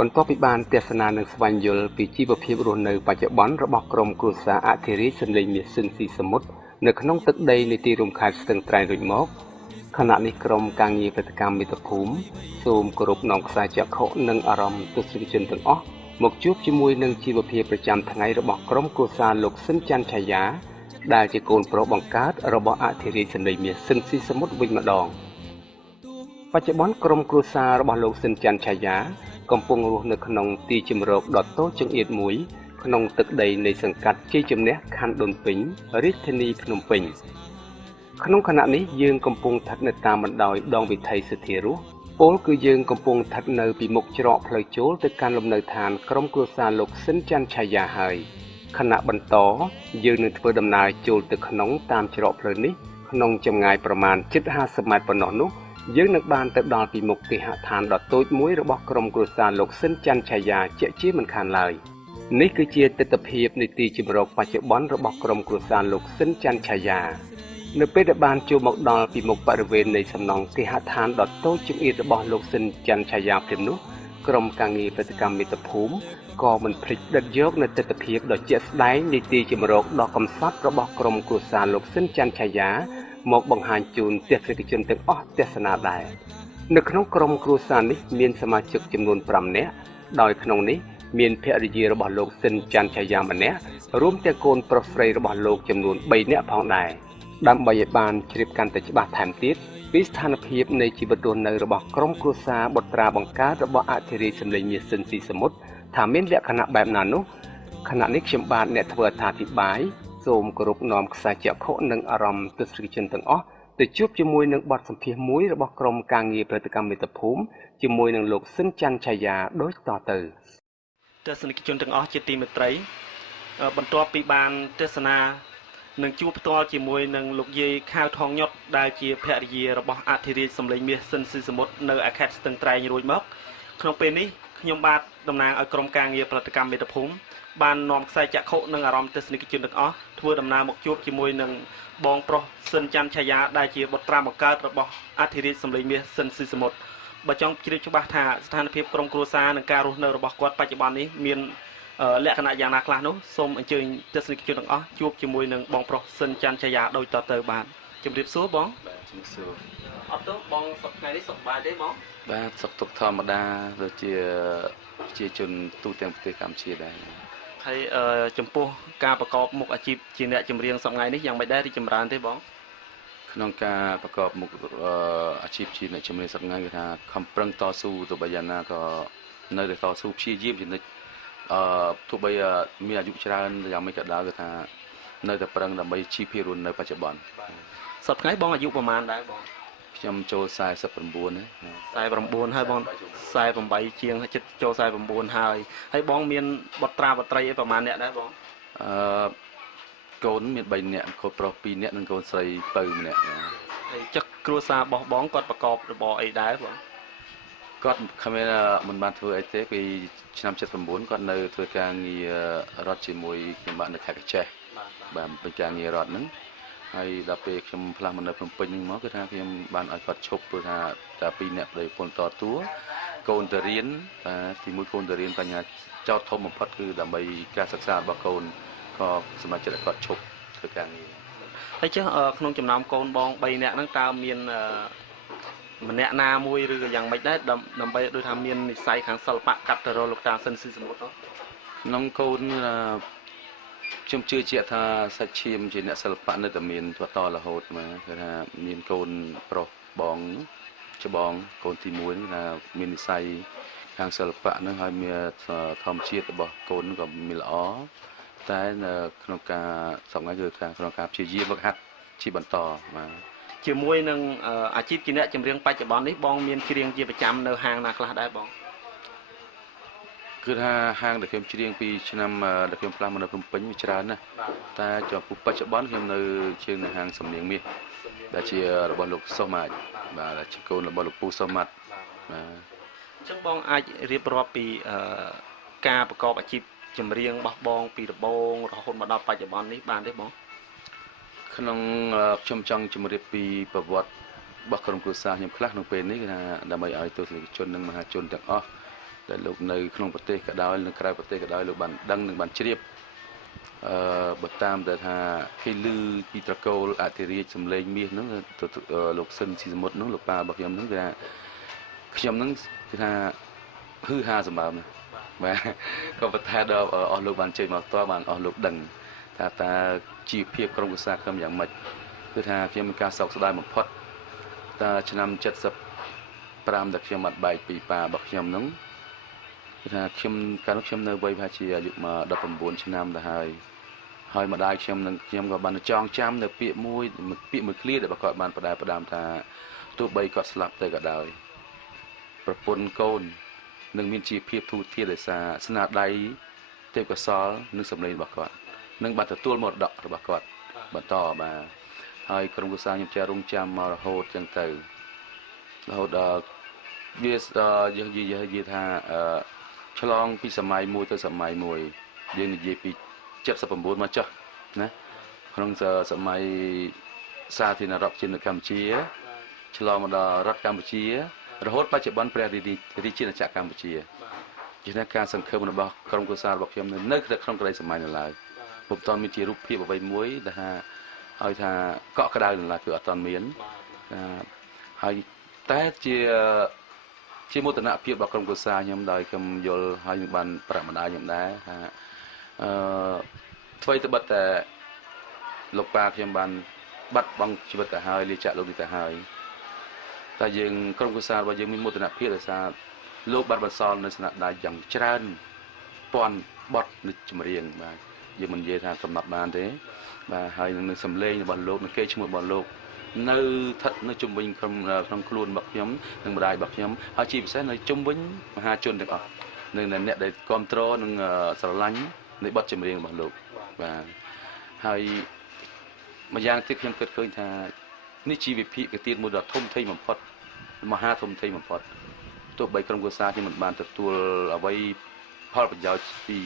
បន្ទាប់ពីបានទស្សនានិងស្វែងយល់ពីជីវភាពរស់នៅបច្ចុប្បន្នរបស់ក្រុមគ្រួសារអធិរាជសម្លេងមាសស៊ីនស៊ីសមុទ្រនៅក្នុងទឹកដីនៃទីរួមខេត្តស្ទឹងត្រែងរួចមកខណៈនេះក្រុមការងារព្រឹត្តិកម្មមាតុភូមិសូមគោរពនាំខ្សែចក្ខុនិងអារម្មណ៍ទស្សនិកជនទាំងអស់មកជួបជាមួយនឹងជីវភាពប្រចាំថ្ងៃរបស់ក្រុមគ្រួសារលោកស៊ិនច័ន្ទឆាយាដែលជាកូនប្រុសបង្កើតរបស់អធិរាជសម្លេងមាសស៊ីនស៊ីសមុទ្រវិញម្ដងបច្ចុប្បន្នក្រុមគ្រួសាររបស់លោកស៊ិនច័ន្ទឆាយាកំពុងរស់នៅក្នុងទីជម្រកដ៏តូចចង្អៀតមួយក្នុងទឹកដីនៃសង្កាត់ជ័យជំនះខណ្ឌដូនពេញរាជធានីភ្នំពេញក្នុងខណៈនេះយើងកំពុងស្ថិតនៅតាមបណ្ដោយដងវិថីសទ្ធារស់ពលគឺយើងកំពុងស្ថិតនៅពីមុខច្រកផ្លូវចូលទៅកាន់លំនៅឋានក្រុមគ្រួសារលោកស៊ិនច័ន្ទឆាយាហើយខណៈបន្តយើងនឹងធ្វើដំណើរចូលទៅក្នុងតាមច្រកផ្លូវនេះក្នុងចម្ងាយប្រមាណជិត50ម៉ែត្រប៉ុណ្ណោះនោះយើងនឹងបានទៅដល់ពីមុខគេហដ្ឋានដ៏តូចមួយរបស់ក្រុមគ្រួសារលោកស៊ិនច័ន្ទឆាយាជាក់ជាមិនខានឡើយនេះគឺជាទិដ្ឋភាពនៃទីជម្រកបច្ចុប្បន្នរបស់ក្រុមគ្រួសារលោកស៊ិនច័ន្ទឆាយានៅពេលដែលបានចូលមកដល់ពីមុខបរិវេណនៃសំណង់គេហដ្ឋានដ៏តូចចង្អៀតរបស់លោកស៊ិនច័ន្ទឆាយាព្រមនោះក្រុមការងារព្រឹត្តិកម្មមាតុភូមិក៏មិនភ្លេចដិតយកនៅទិដ្ឋភាពដ៏ជាក់ស្ដែងនៃទីជម្រកដ៏កំសត់របស់ក្រុមគ្រួសារលោកស៊ិនច័ន្ទឆាយាមកបង្ហាញជូនទស្សនិកជនទាំងអស់ទស្សនាដែរនៅក្នុងក្រុមគ្រួសារនេះមានសមាជិកចំនួន5នាក់ដោយក្នុងនេះមានភរិយារបស់លោកស៊ិនច័ន្ទឆាយាម្នាក់រួមទាំងកូនប្រុសស្រីរបស់លោកចំនួន3នាក់ផងដែរដើម្បីឲ្យបានជ្រាបកាន់តែច្បាស់ថែមទៀតពីស្ថានភាពនៃជីវិតរស់នៅរបស់ក្រុមគ្រួសារបុត្រាបង្កើតរបស់អធិរាជសម្លេងមាសស៊ីនស៊ីសមុទ្រថាមានលក្ខណៈបែបណានោះខណៈនេះខ្ញុំបាទអ្នកធ្វើអត្ថាធិប្បាយសូមគោរពនាំខ្សែចក្ខុនិងអារម្មណ៍ទស្សនិកជនទាំងអស់ទៅជួបជាមួយនឹងបទសម្ភាសន៍មួយរបស់ក្រុមការងារព្រឹត្តិកម្មមាតុភូមិជាមួយនឹងលោកស៊ិនច័ន្ទឆាយាដូចតទៅទស្សនិកជនទាំងអស់ជាទីមេត្រីបន្ទាប់ពីបានទស្សនានឹងជួបផ្ទាល់ជាមួយនឹងលោកយាយខាវថងញុតដែលជាភរិយារបស់អធិរាជសម្លេងមាសស៊ិនស៊ីសមុទ្រនៅខេត្តស្ទឹងត្រែងរួចមកក្នុងពេលនេះខ្ញុំបាទតំណាងឲ្យក្រុមការងារផលិតកម្មមាតុភូមិបាននាំខ្សែចក្ខុនិងអារម្មណ៍ទស្សនិកជនទាំងអស់ធ្វើដំណើរមកជួបជាមួយនឹងបងប្រុសស៊ិនច័ន្ទឆាយាដែលជាបុត្រាបង្កើតរបស់អធិរាជសម្លេងមាសស៊ិនស៊ីសមុទ្របើចង់ជ្រាបច្បាស់ថាស្ថានភាពក្រុមគ្រួសារនិងការរស់នៅរបស់គាត់បច្ចុប្បន្ននេះមានលក្ខណៈយ៉ាងណាខ្លះនោះសូមអញ្ជើញទស្សនិកជនទាំងអស់ជួបជាមួយនឹងបងប្រុសស៊ិនច័ន្ទឆាយាដូចតទៅបាទជម្រាបសួរបងបាទជំរាបសួរអត់ទៅបងសុខថ្ងៃនេះសុខសប្បាយទេបងបាទសុខទុក្ខធម្មតាដូចជាជនទូទាំងប្រទេសកម្ពុជាដែរហើយចំពោះការប្រកបមុខអាជីពជាអ្នកចម្រៀងសប្តាហ៍នេះយ៉ាងមិនដែររីកចម្រើនទេបងក្នុងការប្រកបមុខអាជីពជាអ្នកចម្រៀងសប្តាហ៍គឺថាខំប្រឹងតស៊ូទៅបីយ៉ាងណាក៏នៅតែតស៊ូព្យាយាមជានិច្ចទោះបីមានអាយុច្រើនយ៉ាងម៉េចក៏ដោយគឺថានៅតែប្រឹងដើម្បីជីវភាពរស់នៅបច្ចុប្បន្នសប្តាហ៍បងអាយុប្រហែលដែរបងខ្ញុំចូល49ហើយ49ហើយបង48ជាងជិតចូល49ហើយបងមានបុត្រាបុត្រីអីប្រហែលអ្នកដែរបងកូនមាន3នាក់កូនប្រុស2នាក់និងកូនស្រីពៅម្នាក់ហើយចឹកគ្រួសាររបស់បងគាត់ប្រកបរបរអីដែរបងគាត់គ្មានមិនបានធ្វើអីទេពីឆ្នាំ79គាត់នៅធ្វើការងាររត់ជាមួយខ្ញុំបាទនៅខេត្តកញ្ចេះបាទเป็นការងាររត់ហ្នឹងហើយដល់ពេលខ្ញុំផ្លាស់មកនៅភ្នំពេញហ្នឹងមកគឺថាខ្ញុំបានឲ្យគាត់ឈប់ព្រោះថាតែ2នាក់ប្តីប្រពន្ធតទួកូនទៅរៀនទី1កូនទៅរៀនបញ្ញាចោតធំបំផុតគឺដើម្បីការសិក្សារបស់កូនក៏សមាជិកឲ្យគាត់ឈប់ធ្វើការងារហើយចុះក្នុងចំណោមកូនបង3នាក់ហ្នឹងតើមានម្នាក់ណាមួយឬក៏យ៉ាងម៉េចដែរដើម្បីដូចថាមាននិស្ស័យខាងសិល្បៈកាត់ទៅរកលោកតាស៊ិនស៊ីសមុទ្រក្នុងកូនខ្ញុំជឿជាក់ថាសាច់ឈាមជាអ្នកសិល្បៈនៅតែមានតរហូតមកគឺថាមានកូនប្រុសបងច្បងកូនទី1ថាមាននិស្ស័យខាងសិល្បៈហ្នឹងហើយមានធម្មជាតិរបស់កូនក៏មានល្អតែនៅក្នុងការសប្តាហ៍គឺថាក្នុងការព្យាយាមវឹកហាត់ជាបន្តបាទជាមួយនឹងអាជីពជាអ្នកចម្រៀងបច្ចុប្បន្ននេះបងមានច្រៀងជាប្រចាំនៅហាងណាខ្លះដែរបងគឺថាហាងដែលខ្ញុំច្រៀងពីឆ្នាំដែលខ្ញុំផ្លាស់មកនៅភ្នំពេញវាច្រើនណាស់តែចំពោះបច្ចុប្បន្នខ្ញុំនៅជាងនៅហាងសំនៀងមាសដែលជារបស់លោកសុម៉ាច់បាទជាកូនរបស់លោកពូសុម៉ាត់បាទអញ្ចឹងបងអាចរៀបរាប់ពីការប្រកបអាជីពចម្រៀងរបស់បងពីដំបូងរហូតមកដល់បច្ចុប្បន្ននេះបានទេបងក្នុងខ្ញុំចង់ជម្រាបពីប្រវត្តិរបស់ក្រុមគ្រួសារខ្ញុំខ្លះក្នុងពេលនេះគឺថាដើម្បីឲ្យទស្សនិកជននិងមហាជនទាំងអស់ ដែលលោកនៅក្នុងប្រទេសក៏ដោយនៅក្រៅប្រទេសក៏ដោយលោកបានដឹងនិងបានជ្រាបបើតាមដែលថាគេឮពីត្រកូលអធិរាជសំឡេងមាសហ្នឹងលោកស៊ិនស៊ីសមុទ្រហ្នឹងលោកប៉ារបស់ខ្ញុំហ្នឹងគឺថាខ្ញុំហ្នឹងគឺថាហឺហាសម្បើមណាបាទក៏ប៉ុន្តែដល់អស់លោកបានចេញមកផ្ទាល់បានអស់លោកដឹងថាតើជីវភាពក្រុមគ្រួសារខ្ញុំយ៉ាងម៉េចគឺថាខ្ញុំមានការសោកស្ដាយបំផុតតើឆ្នាំ75ដែលខ្ញុំបាត់បែកពីប៉ារបស់ខ្ញុំហ្នឹងគឺថាកាលនោះខ្ញុំនៅវ័យប្រហែលជាអាយុមក19ឆ្នាំទៅហើយម្ដាយខ្ញុំនឹងខ្ញុំក៏បានចងចាំនៅពាក្យមួយឃ្លាដែលគាត់បានផ្ដាំថាទោះបីគាត់ស្លាប់ទៅក៏ដោយប្រពន្ធកូននឹងមានជីវភាពធូរធារដោយសារស្នាដៃទេពកោសល្យនិងសម្លេងរបស់គាត់នឹងបានទទួលមរតករបស់គាត់បន្តបាទហើយក្រុមគ្រួសារខ្ញុំចេះរងចាំមករហូតចឹងទៅរហូតដល់វាយើងនិយាយថាឆ្លងពីសម័យមួយទៅសម័យមួយយើងនិយាយពី79មកចុះណាក្នុងសម័យសាធារណរដ្ឋជាតិកម្ពុជាឆ្លងមកដល់រដ្ឋកម្ពុជារហូតបច្ចុប្បន្នព្រះរាជាណាចក្រកម្ពុជាជាការសង្ឃឹមរបស់ក្រុមគ្រួសាររបស់ខ្ញុំនៅក្នុងក្តីសម័យនៅឡើយពុំតាន់មានជារូបភាពអ្វីមួយដែលថាឲ្យថាកក់ក្ដៅនៅឡើយគឺអត់តាន់មានហើយតែជាមោទនភាពរបស់ក្រុមគ្រួសារខ្ញុំដោយខ្ញុំយល់ហើយនឹងបានប្រាប់ម្ដាយខ្ញុំដែរថាអ្វីត្បិតតែលោកប៉ាខ្ញុំបានបាត់បង់ជីវិតទៅហើយលាចាកលោកនេះទៅហើយតែយើងក្រុមគ្រួសាររបស់យើងមានមោទនភាពដោយសារលោកបានបន្សល់នៅស្នាដៃយ៉ាងច្រើនពាន់បទនៃចម្រៀងបាទយើងមិននិយាយថាកំណត់បានទេបាទហើយនឹងសម្លេងរបស់លោកនឹងគេឈ្មោះរបស់លោកនៅស្ថិតនៅជុំវិញក្នុងខ្លួនរបស់ខ្ញុំនិងម្ដាយរបស់ខ្ញុំហើយជាពិសេសនៅជុំវិញមហាជនទាំងអស់និងអ្នកដែលគ្រប់គ្រងនិងស្រឡាញ់នៃបទចម្រៀងរបស់លោកបាទហើយម្យ៉ាងទៀតខ្ញុំគិតឃើញថានេះជីវភាពកាទៀនមួយដ៏ធំធេងបំផុតមហាធំធេងបំផុតទោះបីក្រុមគ្រួសារខ្ញុំមិនបានទទួលអ្វីផលប្រយោជន៍ពី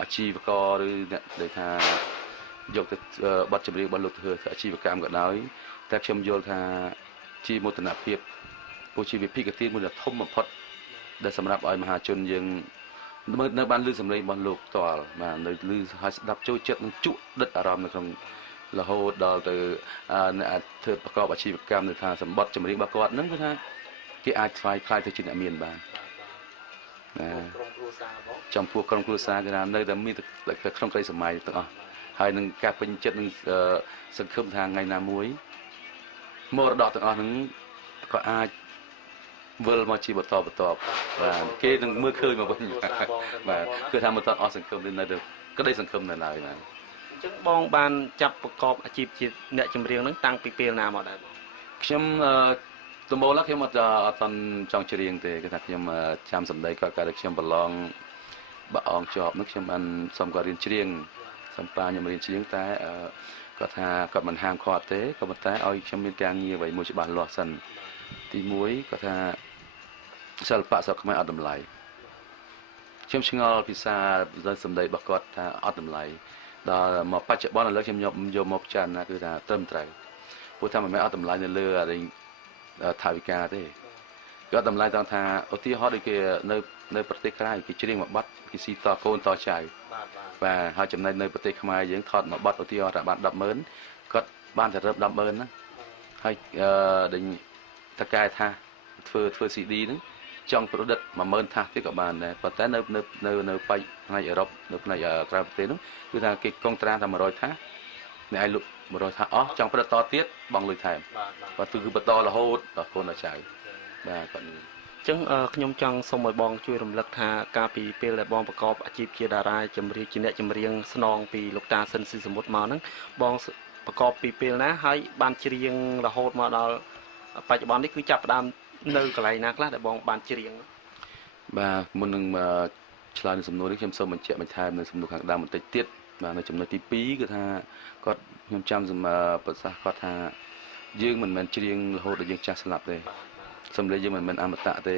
អាជីវករឬអ្នកដែលថាយកទៅបទចម្រៀងរបស់លោកធ្វើអាជីវកម្មក៏ដោយតែខ្ញុំយល់ថាជាមោទនភាពពូជីវភាពកាទៀនមួយដ៏ធំបំផុតដែលសម្រាប់ឲ្យមហាជនយើងនៅបានឮសម្លេងរបស់លោកផ្ទាល់បាទនៅឮហើយស្ដាប់ចូលចិត្តនឹងជក់ដិតអារម្មណ៍នៅក្នុងរហូតដល់ទៅអ្នកធ្វើប្រកបអាជីវកម្មនៅថាសម្បត្តិចម្រៀងរបស់គាត់ហ្នឹងគឺថាគេអាចខ្លាយទៅជាអ្នកមានបានក្រុមគ្រួសារបងចំពោះក្រុមគ្រួសារគឺថានៅតែមានតែក្នុងក្តីសម័យទាំងអស់ហើយនឹងការពេញចិត្តនឹងសង្ឃឹមថាថ្ងៃណាមួយមរតកទាំងអស់ហ្នឹងក៏អាចវិលមកជាបន្តបាទគេនឹងមើលឃើញមកវិញបាទគឺថាមិនតន់អស់សង្ឃឹមនៅតែក្តីសង្ឃឹមនៅឡើយណាអញ្ចឹងបងបានចាប់ប្រកបអាជីពជាអ្នកចម្រៀងហ្នឹងតាំងពីពេលណាមកដែរខ្ញុំដំបូងឡើយខ្ញុំអត់តន់ចង់ច្រៀងទេគឺថាខ្ញុំចាំសម្ដីគាត់កាលខ្ញុំប្រឡងបាក់អងជាប់នោះខ្ញុំបានសុំគាត់រៀនច្រៀងសំប៉ាខ្ញុំរៀនច្រៀងតែគាត់ថាគាត់មិនហាមឃាត់ទេក៏ប៉ុន្តែឲ្យខ្ញុំមានការងារអ្វីមួយច្បាស់លាស់សិនទី1គាត់ថាសិល្បៈស្រុកខ្មែរអត់តម្លៃខ្ញុំឆ្ងល់ភាសាសម្ដីរបស់គាត់ថាអត់តម្លៃដល់មកបច្ចុប្បន្នឥឡូវខ្ញុំយកមកពិចារណាគឺថាត្រឹមត្រូវព្រោះថាមិនមែនអត់តម្លៃនៅលើអានេះថាវិការទេគាត់តម្លៃតាមថាឧទាហរណ៍ដូចគេនៅប្រទេសក្រៅគេច្រៀងមួយបទគេស៊ីតកូនតចៅបាទហើយចំណែកនៅប្រទេសខ្មែរយើងថតមួយបទឧទាហរណ៍ថាបាន 100000 គាត់បានតែរឹប 100000 ហ្នឹងហើយដែលតកែថាធ្វើ CD ហ្នឹងចង់ប្រឌិត 10000 ថាសទៀតក៏បានដែរប៉ុន្តែនៅផ្នែកអឺរ៉ុបនៅផ្នែកក្រៅប្រទេសនោះគឺថាគេកុងត្រាថា100ថាសអ្នកឯងលក់100ថាសអស់ចង់ប្រឌិតតទៀតបងលុយថែមបាទគឺបន្តរហូតដល់កូនដល់ចៅបាទគាត់អញ្ចឹងខ្ញុំចង់សូមឲ្យបងជួយរំលឹកថាកាលពីពេលដែលបងប្រកបអាជីពជាតារាចម្រៀងជាអ្នកចម្រៀងស្នងពីលោកតាស៊ិនស៊ីសមុទ្រមកហ្នឹងបងប្រកបពីពេលណាហើយបានច្រៀងរហូតមកដល់បច្ចុប្បន្ននេះគឺចាប់ផ្ដើមនៅកន្លែងណាខ្លះដែលបងបានច្រៀងបាទមុននឹងឆ្លើយនឹងសំណួរនេះខ្ញុំសូមបញ្ជាក់បន្ថែមនៅសំណួរខាងដើមបន្តិចទៀតបាទនៅចំណុចទី2គឺថាគាត់ខ្ញុំចាំប្រសាសន៍គាត់ថាយើងមិនមែនច្រៀងរហូតដល់យើងចាស់ស្លាប់ទេសំឡេងយើងមិនមែនអមតៈទេ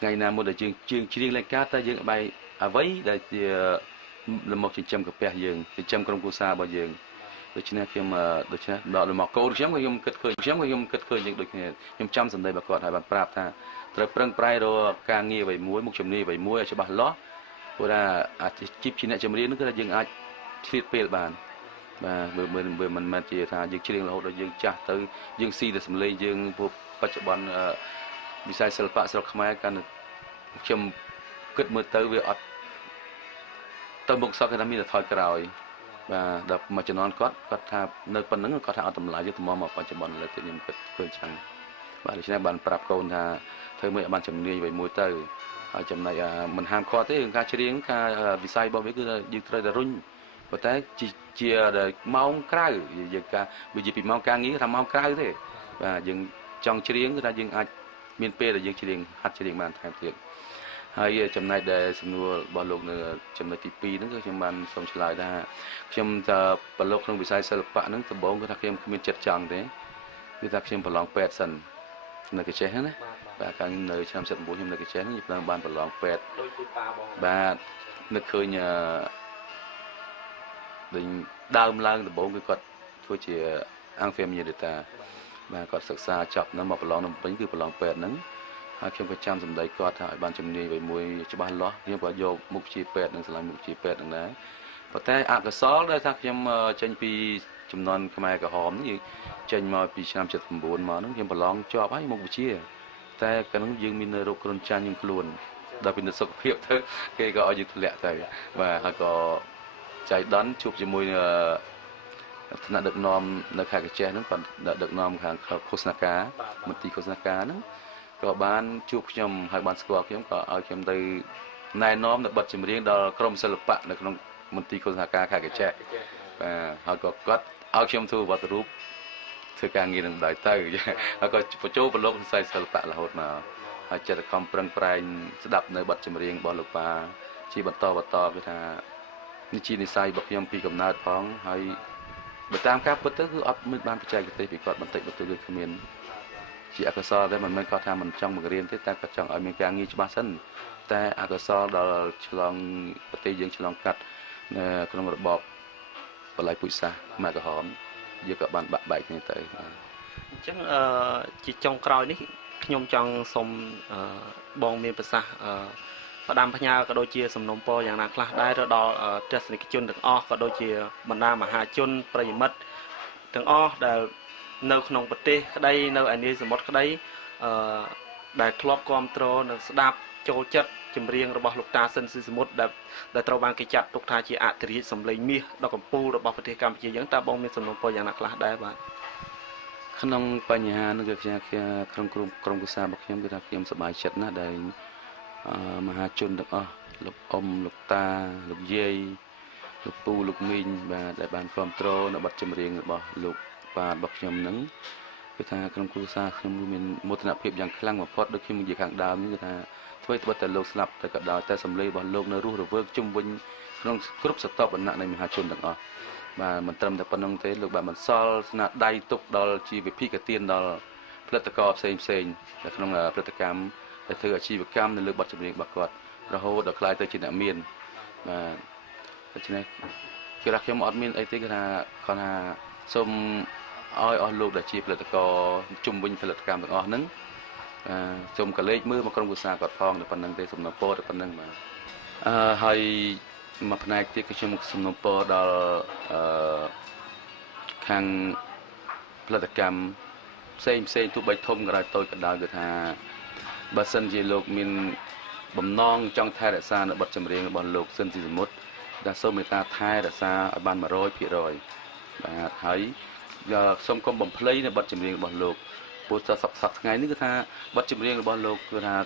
ថ្ងៃណាមួយដែលយើងច្រៀងលេងការតែយើងបែរអ្វីដែលជាមកចិញ្ចឹមកាពះយើងចិញ្ចឹមក្រុមគ្រួសាររបស់យើងដូច្នេះខ្ញុំដូច្នេះដល់មកកូនខ្ញុំក៏ខ្ញុំគិតឃើញយើងដូចគ្នាខ្ញុំចាំសម្ដីរបស់គាត់ហើយបានប្រាប់ថា ត្រូវប្រឹងប្រែងរកការងារអ្វីមួយមុខជំនាញអ្វីមួយឲ្យច្បាស់លាស់ព្រោះថាអាជីពជាអ្នកចម្រៀងនោះគឺថាយើងអាចឆ្លៀតពេលបានបាទមិនមែនជាថាយើងច្រៀងរហូតដល់យើងចាស់ទៅយើងស៊ីតែសម្លេងយើងព្រោះបច្ចុប្បន្នវិស័យសិល្បៈស្រុកខ្មែរកាន់ខ្ញុំគិតមើលទៅវាអត់ទៅមុខសក់គេថាមានតែថយក្រោយបាទដល់មួយចំនួនគាត់ថានៅប៉ុណ្្នឹងគាត់ថាអត់តម្លៃយកទៅមកបច្ចុប្បន្នឥឡូវទៀតខ្ញុំគិតឃើញចឹងបាទដូច្នេះបានប្រាប់កូនថាធ្វើមួយឲ្យបានជំនាញអ្វីមួយទៅហើយចំណុចមិនហាមឃាត់ទេរឿងការច្រៀងការវិស័យរបស់វាគឺយើងត្រូវតែរុញប៉ុន្តែជាម៉ោងក្រៅយើងការវាជាពីម៉ោងការងារថាម៉ោងក្រៅទេបាទយើងចង់ច្រៀងគឺថាយើងអាចមានពេលដែលយើងច្រៀងហាត់ច្រៀងបានថែមទៀតហើយចំណែកដែលសំណួររបស់លោកនៅចំណុចទី2ហ្នឹងគឺខ្ញុំបានសូមឆ្លើយថាខ្ញុំទៅប្រឡូកក្នុងវិស័យសិល្បៈហ្នឹងដំបូងគឺថាខ្ញុំគ្មានចិត្តចង់ទេគឺថាខ្ញុំប្រឡងពេទ្យសិននៅកាចេះហ្នឹងណាបាទកាលនៅឆ្នាំ79ខ្ញុំនៅកាចេះហ្នឹងខ្ញុំបានប្រឡងពេទ្យដោយពូប៉ាបងបាទនឹកឃើញដូចដើមឡើងដំបូងគឺគាត់ធ្វើជាអង្គហ្វេមយេតាបាទគាត់សិក្សាចប់ហ្នឹងមកប្រឡងនៅពេញគឺប្រឡងពេទ្យហ្នឹងហើយខ្ញុំក៏ចាំសម្ដីគាត់ថាឲ្យបានជំនាញអ្វីមួយច្បាស់លាស់ខ្ញុំក៏យកមុខជាពេទ្យនិងឆ្លងមុខជាពេទ្យហ្នឹងដែរប៉ុន្តែអកុសលដែលថាខ្ញុំចេញពីចំនួនខ្មែរក្រហមនេះចេញមកពីឆ្នាំ79មកហ្នឹងខ្ញុំប្រឡងជាប់ហើយមុខវិជ្ជាតែកាលនោះយើងមានរោគគ្រុនចាញ់នឹងខ្លួនដល់ពីសុខភាពទៅគេក៏ឲ្យយើងធ្លាក់ទៅបាទហើយក៏ចៃដន្យជួបជាមួយថ្នាក់ដឹកនាំនៅខេត្តកញ្ចេះហ្នឹងគាត់ដឹកនាំខាងឃោសនាការមន្ទីរឃោសនាការហ្នឹងក៏បានជួបខ្ញុំហើយបានស្គាល់ខ្ញុំក៏ឲ្យខ្ញុំទៅណែនាំនៅបទចម្រៀងដល់ក្រុមសិល្បៈនៅក្នុងមន្ទីរឃោសនាការខេត្តកញ្ចេះបាទហើយក៏គាត់ឲ្យខ្ញុំធ្វើវត្តរូបធ្វើការងារនឹងដែរទៅហើយក៏បញ្ចូលប្រឡូកវិស័យសិល្បៈរហូតមកហើយចិត្តខំប្រឹងប្រែងស្ដាប់នៅបទចម្រៀងរបស់លោកប៉ាជាបន្តគឺថានេះជានិស័យរបស់ខ្ញុំពីកំណើតផងហើយបើតាមការពិតទៅគឺអត់មានបានបច្ចេកទេសពីគាត់បន្តិចបន្តួចគឺគ្មានជាអកុសលតែមិនមែនគាត់ថាមិនចង់បង្រៀនទេតែគាត់ចង់ឲ្យមានការងារច្បាស់សិនតែអកុសលដល់ឆ្លងប្រទេសយើងឆ្លងកាត់ក្នុងរបបបល័យពុជសាសម៉ែក្រហមយើងក៏បានបាក់បែកគ្នាទៅអញ្ចឹងជាចុងក្រោយនេះខ្ញុំចង់សុំបងមានប្រសាសន៍ផ្ដាំផ្ញើក៏ដូចជាសំណុំពរយ៉ាងណាខ្លះដែរទៅដល់ទស្សនិកជនទាំងអស់ក៏ដូចជាបណ្ដាមហាជនប្រិយមិត្តទាំងអស់ដែលនៅក្នុងប្រទេសក្តីនៅឯនីសមុទ្រក្តីដែលធ្លាប់គ្រប់គ្រងនិងស្ដាប់ចូលចិត្តចម្រៀងរបស់លោកតាស៊ីនស៊ីសមុទ្រដែលត្រូវបានគេចាត់ទុកថាជាអធិរាជសម្លេងមាសដ៏កំពូលរបស់ប្រទេសកម្ពុជាយើងតើបងមានសំណុំពរយ៉ាងណាខ្លះដែរបាទក្នុងបញ្ហានេះគឺក្នុងក្រុមគូសារបស់ខ្ញុំគឺថាខ្ញុំសប្បាយចិត្តណាស់ដែលមហាជនទាំងអស់លោកអ៊ំលោកតាលោកយាយលោកពូលោកមីងបាទដែលបានគ្រប់គ្រងនៅបទចម្រៀងរបស់លោកប៉ារបស់ខ្ញុំហ្នឹងគឺថាក្នុងគ្រួសារខ្ញុំមានមោទនភាពយ៉ាងខ្លាំងបំផុតដូចខ្ញុំនិយាយខាងដើមនេះគឺថាធ្វើត្បិតតែលោកស្លាប់តែក៏ដោយតែសម្លេងរបស់លោកនៅរស់រវើកជុំវិញក្នុងគ្រប់ស្រទាប់វណ្ណៈនៃមហាជនទាំងអស់បាទមិនត្រឹមតែប៉ុណ្្នឹងទេលោកបានបន្សល់ស្នាដៃទុកដល់ជាវិភាគទានដល់ផលិតករផ្សេងនៅក្នុងផលិតកម្មដែលធ្វើអាជីវកម្មនៅលើបទចម្រៀងរបស់គាត់រហូតដល់ក្លាយទៅជាអ្នកមានបាទដូច្នេះគឺថាខ្ញុំអត់មានអីទេគឺថាគាត់ថាសូមឲ្យអស់លោកដែលជាផលិតករជំវិញផលិតកម្មទាំងអស់ហ្នឹងសូមកលេចមើលមកក្រុមគូសាគាត់ផងតែប៉ុណ្្នឹងទេសំណពរតែប៉ុណ្្នឹងបាទហើយមួយផ្នែកទៀតគឺខ្ញុំសំណពរដល់ខាងផលិតកម្មផ្សេងទោះបីធំក៏ដោយតូចក៏ដោយគឺថាបើសិនជាលោកមានបំណងចង់ថែរក្សានៅបទចម្រៀងរបស់លោកស៊ិនស៊ីសមុទ្រដែលសូមមេត្តាថែរក្សាឲ្យបាន 100% បាទហើយសូមកុំបំភ្លៃនៅបទចម្រៀងរបស់លោកព្រោះសប្តាហ៍ថ្ងៃនេះគឺថាបទចម្រៀងរបស់លោកគឺថា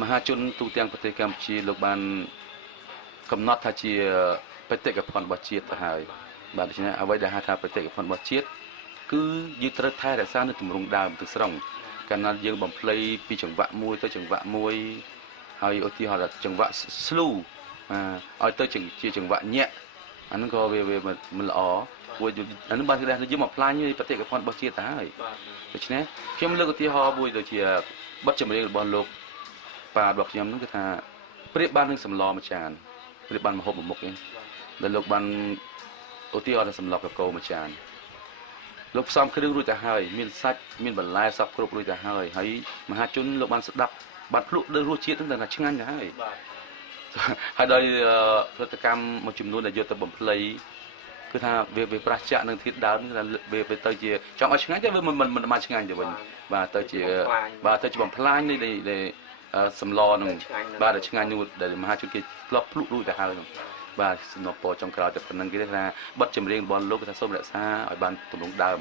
មហាជនទូទាំងប្រទេសកម្ពុជាលោកបានកំណត់ថាជាបេតិកភណ្ឌរបស់ជាតិទៅហើយបាទដូច្នេះអ្វីដែលហៅថាបេតិកភណ្ឌរបស់ជាតិគឺយើងត្រូវថែរក្សានៅទម្រង់ដើមទាំងស្រុងកាលណាយើងបំភ្លៃពីចង្វាក់មួយទៅចង្វាក់មួយហើយឧទាហរណ៍ថាចង្វាក់ស្លូឲ្យទៅជាចង្វាក់ញាក់អាហ្នឹងក៏វាមិនល្អព្រោះអាហ្នឹងបានគេថាយើងមកផ្លាញបេតិកភណ្ឌរបស់ជាតិទៅហើយដូច្នេះខ្ញុំលើកឧទាហរណ៍មួយដូចជាបទចម្រៀងរបស់លោកប៉ារបស់ខ្ញុំហ្នឹងគឺថាប្រៀបបាននឹងសម្លមួយចានប្រៀបបានម្ហូបមួយមុខឯងដែលលោកបានឧទាហរណ៍ថាសម្លកកូរមួយចាន លោកផ្សំគ្រឿងរួចទៅហើយមានសាច់មានបន្លែសពគ្រប់រួចទៅហើយមហាជនលោកបានស្ដាប់បានភ្លក់លើរសជាតិហ្នឹងតែឆ្ងាញ់ទៅហើយហើយដោយផលិតកម្មមួយចំនួនដែលយកទៅបំភ្លៃគឺថាវាប្រះចាក់នឹងធាតុដើមគឺថាវាទៅជាចង់ឲ្យឆ្ងាញ់តែវាមិនបានឆ្ងាញ់ទៅវិញបាទទៅជាបំផ្លាញនៃសម្លនឹងបាទដែលឆ្ងាញ់នោះដែលមហាជនគេធ្លាប់ភ្លក់រួចទៅហើយបាទសំណពរចុងក្រោយតែប៉ុណ្្នឹងគេថាបទចម្រៀងរបស់លោកគឺថាសូមរក្សាឲ្យបានទម្រង់ដើម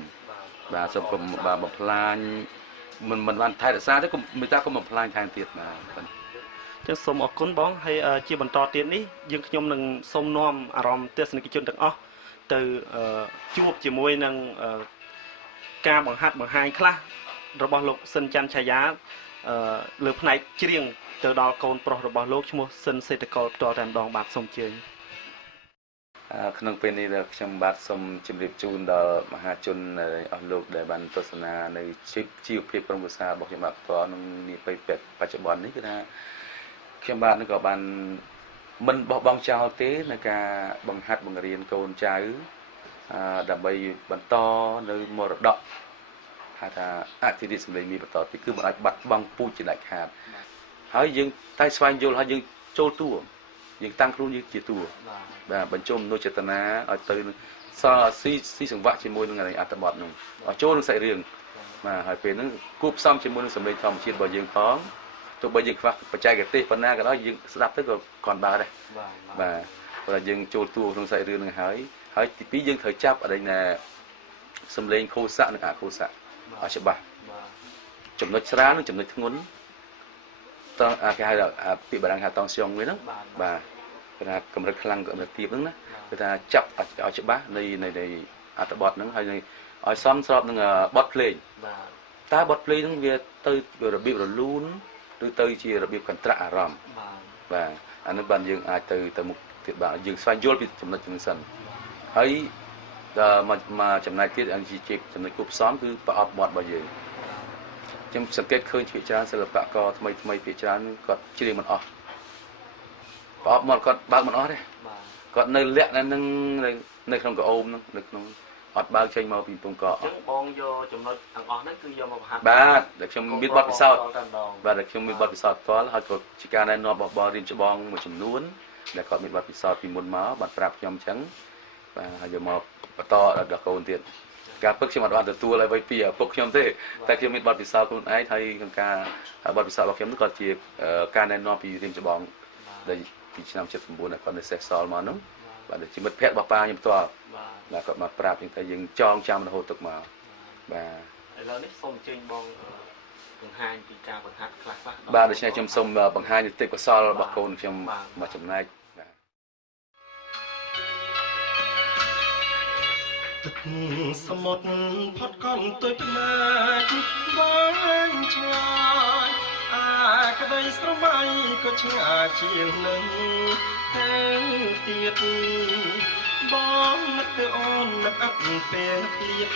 បាទសូមកុំបាទបំផ្លាញមិនបានថែរក្សាទេកុំមេត្តាកុំបំផ្លាញថែមទៀតបាទចឹងសូមអរគុណបងហើយជាបន្តទៀតនេះយើងខ្ញុំនឹងសូមនាំអារម្មណ៍ទស្សនិកជនទាំងអស់ទៅជួបជាមួយនឹងការបង្ហាត់បង្ហាញខ្លះរបស់លោកស៊ិនច័ន្ទឆាយាលើផ្នែកច្រៀងទៅដល់កូនប្រុសរបស់លោកឈ្មោះស៊ិនសេដ្ឋកលផ្ទាល់តែម្ដងបាទសូមជើញក្នុងពេលនេះខ្ញុំបាទសូមជម្រាបជូនដល់មហាជនអស់លោកដែលបានទស្សនានៅជីវភាពក្រុមគ្រួសាររបស់ខ្ញុំបាទផ្ទាល់ក្នុងនាពេលបច្ចុប្បន្ននេះគឺថាខ្ញុំបាទនឹងក៏បានមិនបោះបង់ចោលទេនៅការបង្ហាត់បង្រៀនកូនចៅដើម្បីបន្តនៅមរតកថាអធិរាជសម្លេងមានបន្តទៀតគឺមិនអាចបាត់បង់ពូជជាដាច់ខាតហើយយើងតែស្វែងយល់ហើយយើងចូលតួយើងតាំងខ្លួនយើងជាតួបាទបញ្ចូលមនោចេតនាឲ្យទៅស៊ីសង្វាក់ជាមួយនឹងអត្ថបទនោះឲ្យចូលនឹងសាច់រឿងបាទហើយពេលហ្នឹងគួបផ្សំជាមួយនឹងសម្លេងធម្មជាតិរបស់យើងផងទោះបីយើងខ្វះបច្ចេកទេសប៉ុណ្ណាក៏ដោយយើងស្ដាប់ទៅក៏គ្រាន់បើដែរបាទព្រោះយើងចូលតួក្នុងសាច់រឿងហ្នឹងហើយទី2យើងត្រូវចាប់អីណាសម្លេងខោស័កនិងអខោស័កឲ្យច្បាស់ចំណុចស្រាលនិងចំណុចធ្ងន់តើគេហៅពាក្យបារាំងហៅតងស្យងមួយហ្នឹងបាទគេថាកម្រិតខ្លាំងកម្រិតទាបហ្នឹងណាគេថាចាប់ឲ្យច្បាស់នៃអត្ថបទហ្នឹងហើយឲ្យសមស្របនឹងបទភ្លេងតើបទភ្លេងហ្នឹងវាទៅរបៀបរលូនឬទៅជារបៀបកន្ត្រាក់អារម្មណ៍បាទអានេះបានយើងអាចទៅមុខទៀតបាទយើងស្វែងយល់ពីចំណុចហ្នឹងសិនហើយមកចំណែកទៀតជាចំណុចគប់ផ្សំគឺប្រអប់បទរបស់យើងខ្ញុំសង្កេតឃើញជាច្រើនសិល្បករថ្មីជាច្រើនគាត់ច្រៀងមិនអស់ប្រអប់មកគាត់បើកមិនអស់ទេគាត់នៅលាក់នៅក្នុងកៅអមហ្នឹងនៅក្នុងអត់បើកចេញមកពីពងកអញ្ចឹងបងយកចំណុចទាំងអស់ហ្នឹងគឺយកមកបង្ហាត់បាទដែលខ្ញុំមានបទពិសោធន៍បាទដែលខ្ញុំមានបទពិសោធន៍ផ្ទាល់ហើយក៏ជាការណែនាំរបស់បងរៀនច្បងមួយចំនួនដែលគាត់មានបទពិសោធន៍ពីមុនមកបានប្រាប់ខ្ញុំអញ្ចឹងបាទហើយយកមកបន្តដល់កូនទៀតការពិតខ្ញុំអត់បានទទួលអ្វីពីឪពុកខ្ញុំទេតែខ្ញុំមានបទពិសោធន៍ខ្លួនឯងហើយក្នុងការបទពិសោធន៍របស់ខ្ញុំនោះក៏ជាការណែនាំពីរៀនច្បងដែលពីឆ្នាំ79ដែលគាត់នៅសេះសល់មកនោះបាទជាមិត្តភក្តិរបស់ប៉ាខ្ញុំផ្ទាល់បាទគាត់មកប្រាប់យើងថាយើងចងចាំរហូតទឹកមកបាទឥឡូវនេះសូមអញ្ជើញបងបង្ហាញពីការបង្ហាត់ខ្លះបាទដូច្នេះខ្ញុំសូមបង្ហាញទេពកោសល្យរបស់កូនខ្ញុំមកចំណែកទឹកសមុទ្រផុតកំទុយផ្នែកបានឆ្ងាយក្តីស្រមៃក៏ឆ្ងាយជាងនឹងទៅទៀតបងនឹកទៅអូននឹកអត់ពេលឃ្លៀត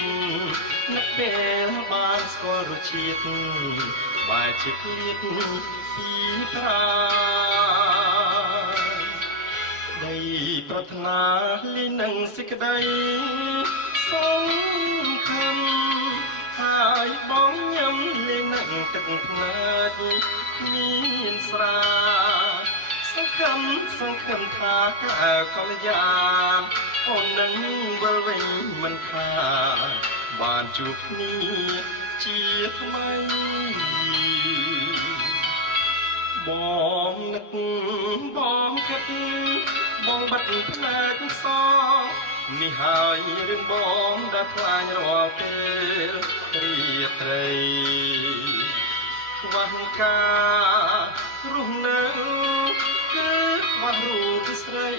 នឹកពេលបានស្គាល់រសជាតិបែរជាឃ្លៀតពីប្រាដីប្រាថ្នាលីនឹងសេចក្តីសង្ឃឹមហើយបងញ៉ាំលេងនឹងទឹកភ្នែកមានស្រាសង្ឃឹមថាកលយាអូននឹងវិលវិញមិនខាបានជួបគ្នាជាថ្មីបងនឹកបងគិតបងបាត់ផ្នែកសនេះហើយរឿងបងដែលខ្លាញ់រាល់ពេលរាត្រីខ្វះការរស់នៅគឺខ្វះរូបស្រី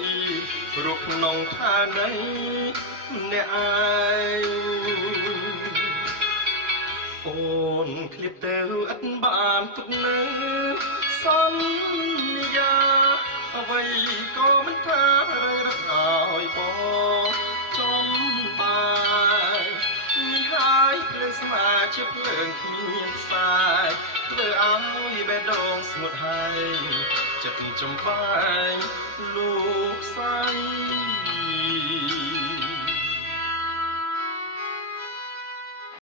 រូបក្នុងឋាន័យអ្នកឯងអូនឃ្លាតទៅឥតបានទុកនៅសន្យាអ្វីក៏មិនថារឹកឲ្យបងចំបាយនេះហើយភ្លើងស្មាជាភ្លើងគ្មានផ្សាយធ្វើឲ្យបេះដូងស្ងួតហើយចិត្តចំបាយលោកស្រី